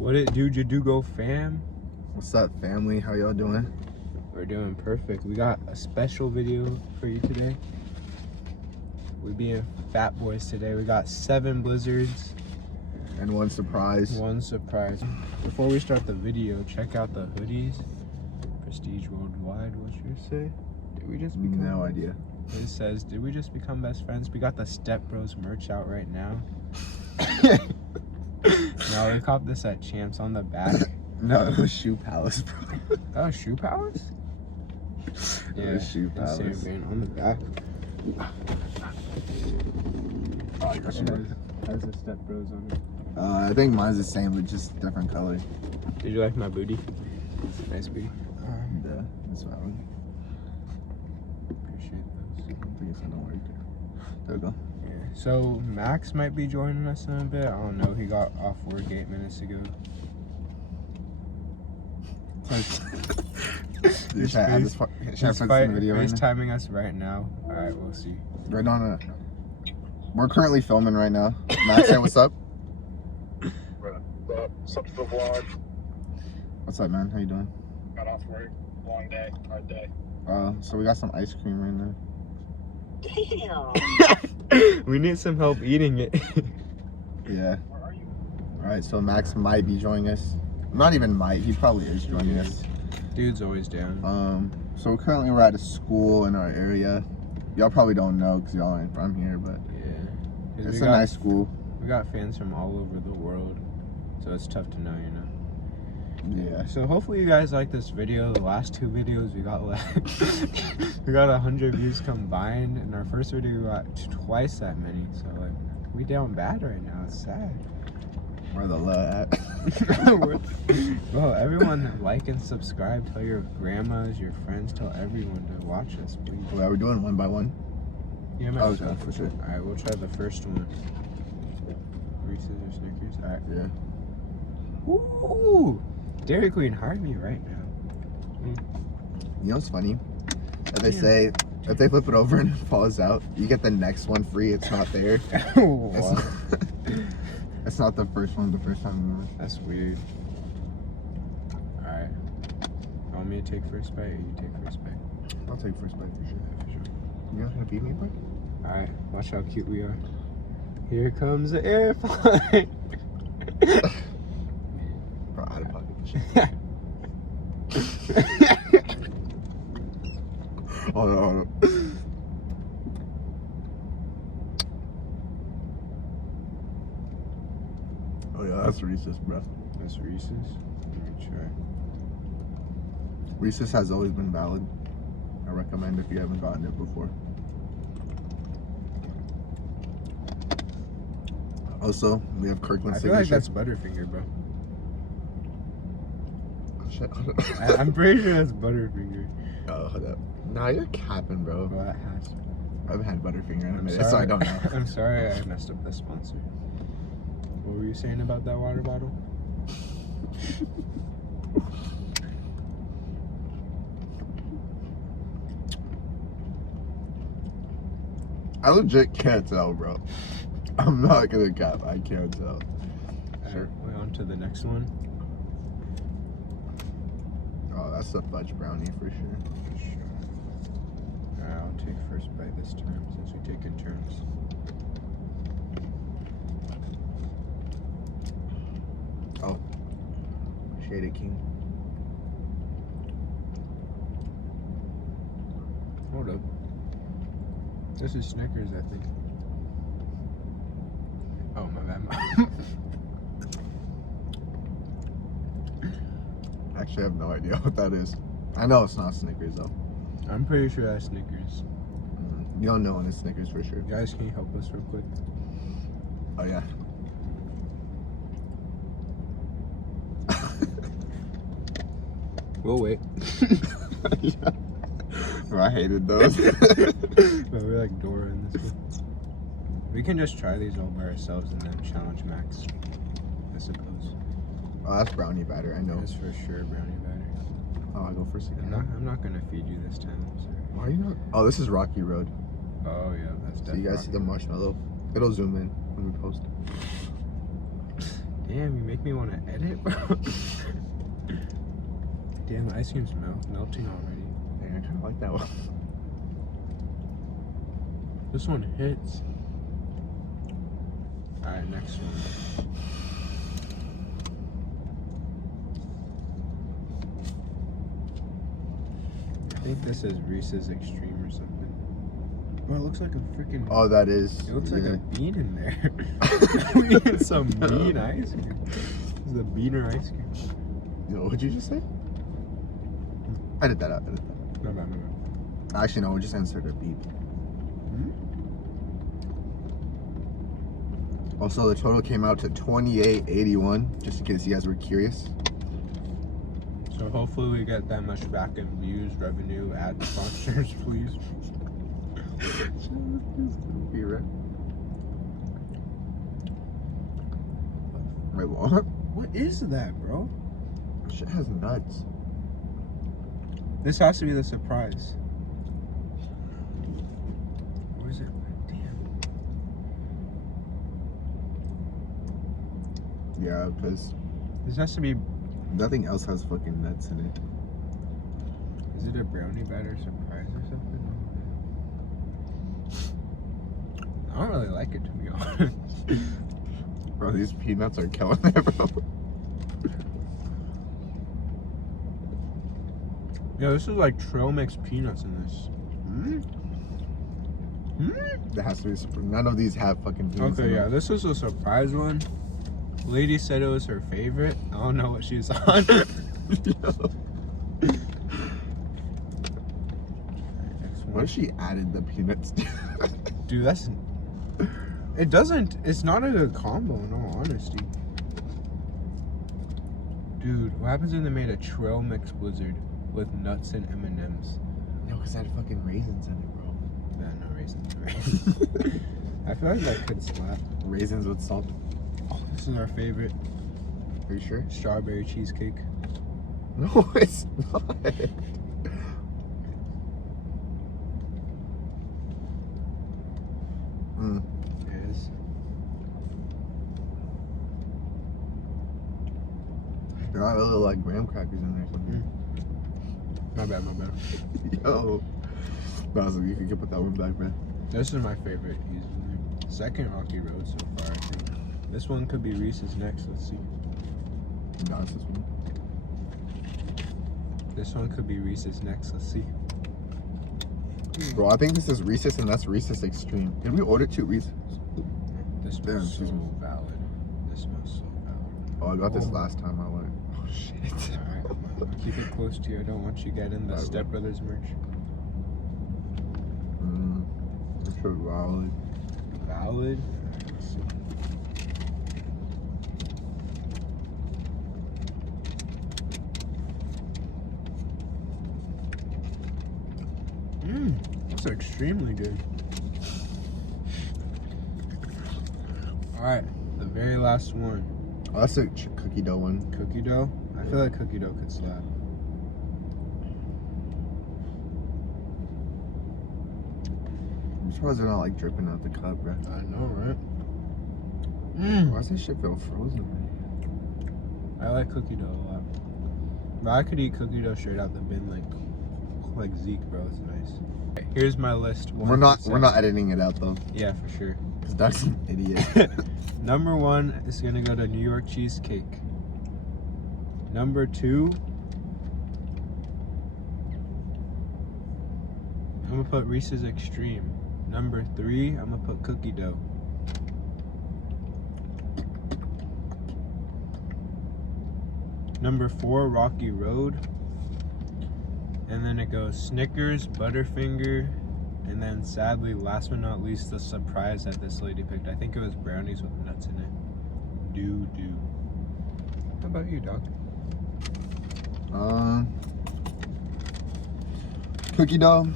What it do, Jadugo fam? What's up, family? How y'all doing? We're doing perfect. We got a special video for you today. We being fat boys today. We got 7 blizzards. And one surprise. One surprise. Before we start the video, check out the hoodies. Prestige Worldwide, what's yours say? Did we just become No idea. It says, did we just become best friends? We got the Step Bros merch out right now. No, we copped this at Champs on the back. No, it was Shoe Palace, bro. Oh, Shoe Palace? It was Shoe Palace. Insane on the back. Oh, you got Has the Step Bros on it. I think mine's the same, but just different color. Did you like my booty? Nice booty. Yeah, that's valid. Appreciate those. I don't think it's gonna work. There we go. Yeah. So Max might be joining us in a bit. I don't know. He got off work 8 minutes ago. Should I add this part? Should I He's put this in the video right now? FaceTiming us right now. All right, we'll see. Right on. We're currently filming right now. Max, say what's up? What's up to the vlog? What's up, man? How you doing? Got off work. Long day. Hard day. So we got some ice cream right now. Damn. We need some help eating it. Yeah. Where are you? All right. So Max might be joining us. Not even might. He probably is joining us. Dude's always down. So currently we're at a school in our area. Y'all probably don't know because y'all ain't from here, but Yeah. it's a nice school. We got fans from all over the world, so it's tough to know, you know. Yeah. So hopefully you guys like this video. The last 2 videos we got we got 100 views combined, and our first video we got twice that many. So like, we down bad right now. It's sad. Where the at? Bro, everyone like and subscribe. Tell your grandmas, your friends, tell everyone to watch us, please. Well, we're doing one by one. Yeah, Oh, yeah, for sure. All right, we'll try the first one. Reese's or Snickers. All right. Yeah. Ooh, Dairy Queen hired me right now. You know what's funny? That they Damn. say if they flip it over and it falls out, you get the next one free. It's not there. What? It's not the first one. The first time. That's weird. All right. You want me to take first bite, or you take first bite? I'll take first bite for sure. For sure. You're not gonna beat me, bro? All right. Watch how cute we are. Here comes the airplane. Bro, out of pocket. Oh no. Oh yeah, that's Reese's, bro. That's Reese's. Let me try. Reese's has always been valid. I recommend if you haven't gotten it before. Also, we have Kirkland I feel like signature. that's Butterfinger, bro. Shit. I'm pretty sure that's Butterfinger. Oh, hold up. Nah, you're capping, bro. Well, that has. I haven't had Butterfinger in a I'm minute, so I don't know. I'm sorry I messed up the sponsor. What were you saying about that water bottle? I legit can't tell, bro. I'm not gonna cap. I can't tell. Sure. We're on to the next one. Oh, that's the fudge brownie for sure. Sure. Alright, I'll take first bite this time since we take in turns. Oh, Shaded King. Hold up. This is Snickers, I think. Oh, my bad. Actually, I have no idea what that is. I know it's not Snickers though. I'm pretty sure that's Snickers. You don't know when it's Snickers for sure. Guys, can you help us real quick? Oh yeah. We'll wait. Bro, I hated those. But we're like Dora in this one. We can just try these all by ourselves and then challenge Max, I suppose. Oh, that's brownie batter. I know. That's for sure brownie batter. Oh, I go first again. I'm not gonna feed you this time. I'm sorry. Why are you not? Oh, this is Rocky Road. Oh yeah, that's So definitely. you guys see the marshmallow? It'll zoom in when we post. Damn, you make me want to edit, bro. Damn, the ice cream's melting already. Yeah, I kind of like that one. This one hits. Alright, next one. I think this is Reese's Extreme or something. Bro, it looks like a freaking. Oh, that is. It looks like yeah. a bean in there. We get some bean ice cream. This is a beaner ice cream. Yo, what'd you just say? Edit that out. Edit that out. No, no, no, no. Actually, no, we'll just insert a beep. Also, the total came out to $28.81, just in case you guys were curious. So hopefully we get that much back in views, revenue, ad sponsors, please. Be right. Wait, what? What is that, bro? Shit has nuts. This has to be the surprise. Where is it? Damn. Yeah, because This has to be. nothing else has fucking nuts in it. Is it a brownie batter surprise or something? I don't really like it, to be honest. Bro, these peanuts are killing it, bro. Yeah, this is like trail mix peanuts in this. There has to be none of these have fucking peanuts in Okay, yeah, them. this is a surprise one. Lady said it was her favorite. I don't know what she's on. What if she added the peanuts? Dude, that's. It doesn't. It's not a good combo, in all honesty. Dude, what happens when they made a trail mix blizzard with nuts and M&Ms? No, because that had fucking raisins in it, bro. No raisins, right? I feel like that could slap. Raisins with salt. Oh, this is our favorite Are you sure? strawberry cheesecake. No, it's not. It is. There are little like graham crackers in there or something. My bad. Yo. Basil, you can put that one back, man. This is my favorite easily. Second Rocky Road so far, I think. This one could be Reese's next. Let's see. No, it's this one. This one could be Reese's next. Let's see. Bro, I think this is Reese's and that's Reese's Extreme. Did we order 2 Reese's? This Damn, smells so excuse me. valid. This smells so valid. Oh, I got this Oh. last time I went. Oh, shit. Alright, keep it close to you. I don't want you getting the Alright, Step Brothers merch. It's for valid. Valid? Alright, let's see. Looks extremely good. Alright, the very last one. Oh, that's a cookie dough one. Cookie dough? I feel like cookie dough could slap. I'm surprised they're not like dripping out the cup, bro. I know, right? Why does this shit feel frozen? I like cookie dough a lot. But I could eat cookie dough straight out the bin like Zeke, bro. It's nice. Okay, here's my list. We're not editing it out though. Yeah, for sure. Cause Doug's an idiot. Number 1 is gonna go to New York cheesecake. Number 2, I'm gonna put Reese's Extreme. Number 3, I'm gonna put cookie dough. Number 4, Rocky Road. And then it goes Snickers, Butterfinger, and then sadly, last but not least, the surprise that this lady picked. I think it was brownies with nuts in it. Do. How about you, dog? Cookie dough,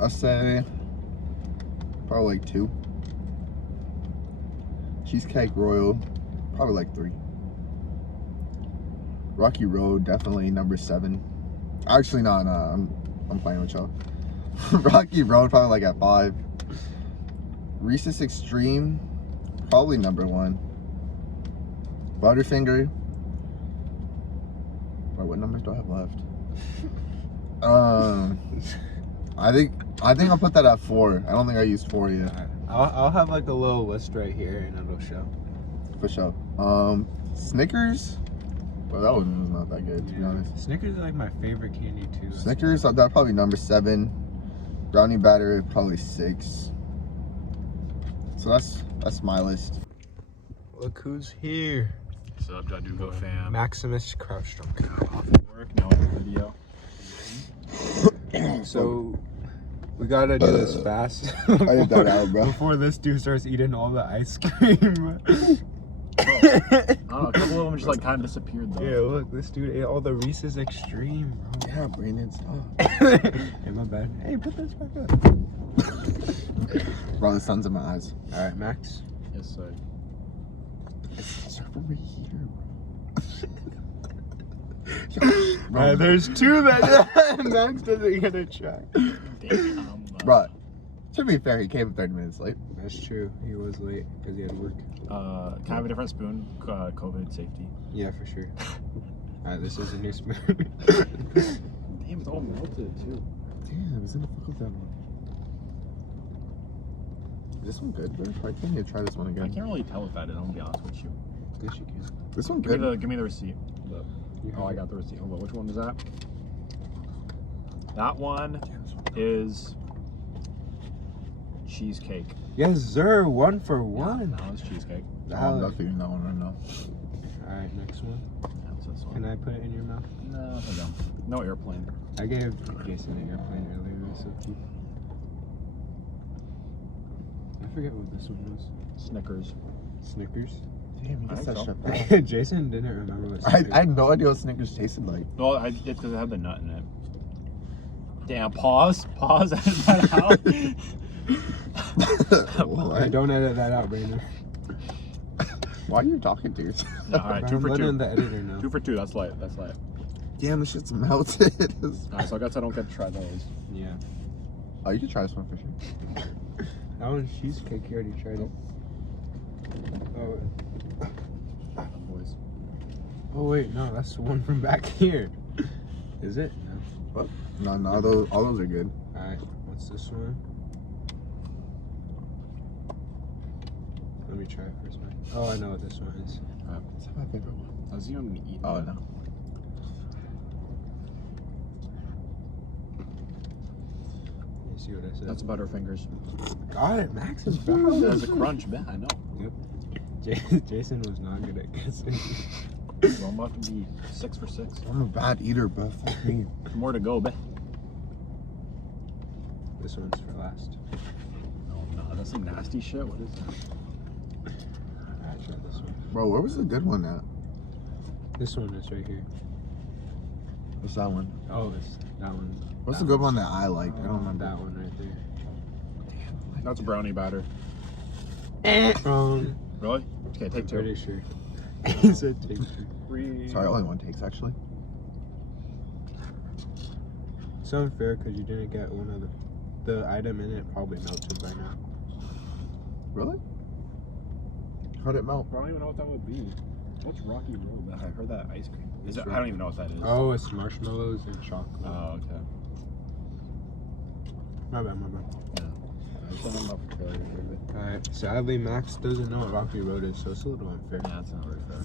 I say probably like 2. Cheesecake Royal, probably like 3. Rocky Road, definitely number 7. Actually, no, I'm playing with y'all. Rocky Road, probably like at 5. Reese's Extreme, probably number 1. Butterfinger. Wait, what numbers do I have left? I think I'll put that at 4. I don't think I used 4 yet. Alright. I'll have like a little list right here and it'll show. For sure. Snickers. Well, that one was not that good, to be honest. Snickers are like my favorite candy too. Snickers, that'd probably number 7. Brownie batter, probably 6. So that's my list. Look who's here. What's up, Jadugo fam? Maximus Krautstrunk. Off of work, now in the video. So we gotta do this fast. Edit that out, bro. Before this dude starts eating all the ice cream. I don't know, a couple of them just like kind of disappeared though. Yeah, look, this dude ate all the Reese's Extreme, bro. Yeah, Brandon, stop. Hey, my bad. Hey, put this back up. Bro, the sun's in my eyes. All right, Max. Yes, sir. It's over here, bro. There's 2 that Max doesn't get a try. Damn. Bro, to be fair, he came 30 minutes late. That's true. He was late because he had work. Can I have a different spoon? COVID safety. Yeah, for sure. All right, this is a new spoon. Damn, it's all melted too. Damn, it's in the fuck with that one. Is this one good, bro? I think you try this one I again. can't really tell with that. I'm gonna be honest with you. Yes, you can. This one Give me good. the receipt. Oh, I got the receipt. Hold on, which one is that? That one is cheesecake. Yes, sir. 1 for Yeah, 1. that was cheesecake. I'm not feeling that one right now. All right, next one. That was this one. Can I put it in your mouth? No, I don't. No airplane. I gave Jason an airplane earlier. It was so cute. I forget what this one was. Snickers. Snickers. Damn, you I guess think that so. shit back. Jason didn't remember what I Snickers. had no idea what Snickers tasted like. Well, it's because it had the nut in it. Damn, pause. Edit that out. Hey, don't edit that out, Brandon. Why are you talking to yourself? Alright, 2 I'm for 2. letting the editor know. 2 for 2, that's light. Damn, this shit's melted. Alright, so I guess I don't get to try those. Yeah. Oh, you can try this one for sure. That one's cheesecake. You already tried it. Boys. Oh wait, no, that's the one from back here. Is it? No. No, all those are good. Alright, what's this one? Let me try it first, man. Oh, I know what this one is. Is that my favorite one? I was even eating Oh, that. no. Let me see what I said. That's Butterfingers. Got it, Max is back. That's a crunch, man. I know. Jason was not good at guessing. Well, I'm about to be 6 for 6. I'm a bad eater, bro. Fuck me. More to go, man. This one's for last. No, that's some nasty shit. What is that? I tried this one. Bro, where was the good one at? This one is right here. What's that one? Oh, it's that one. What's the good one that I liked? I don't remember. That one right there. That's brownie batter. Wrong. Really? Okay, take 2. Pretty sure. He said take 2. Sorry, only one takes actually. It's unfair because you didn't get one of the item in it probably melted by now. Really? How'd it melt? I don't even know what that would be. What's Rocky Road? I heard that ice cream. Is it? It's I don't even know what that is. Oh, it's marshmallows and chocolate. Oh, okay. My bad. I just don't know if it's really good. Alright, sadly Max doesn't know what Rocky Road is, so it's a little unfair. Yeah, that's not very fair.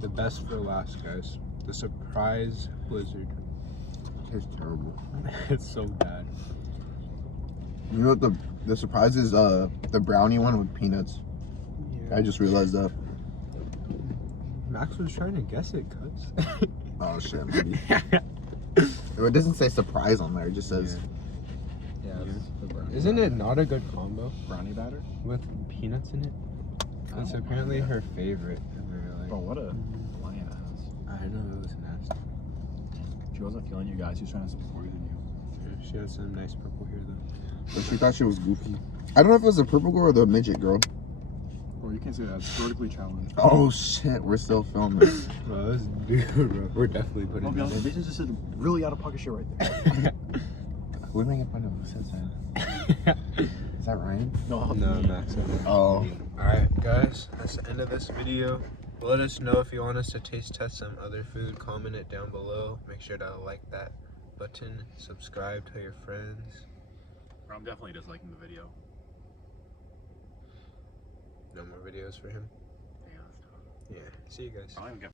The best for last, guys. The surprise blizzard. It tastes terrible. It's so bad. You know what the surprise is? The brownie one with peanuts. Yeah. I just realized that. Max was trying to guess it, cuz. Oh shit, maybe. It doesn't say surprise on there. It just says. Yeah, it's the brownie. Isn't it not a good combo brownie batter? with peanuts in it? I It's don't apparently mind her favorite. And we were like, Bro, what a lion ass. I know it was nasty. She wasn't feeling you guys. She was trying to support you. Yeah, she had some nice purple hair though. But she thought she was goofy. I don't know if it was the purple girl or the midget girl. Bro, you can't say that. It's vertically challenged. Oh shit, we're still filming. Bro, this dude, bro, we're definitely putting I'll be it honest, in. this is just a really out of pocket shit right there. We're making fun of who says that. Is that Ryan? No, No, Max. Oh. Alright, guys, that's the end of this video. Let us know if you want us to taste test some other food. Comment it down below. Make sure to like that button. Subscribe, tell your friends. I'm definitely disliking the video. No more videos for him. Yeah, that's tough. Yeah. See you guys. I don't even get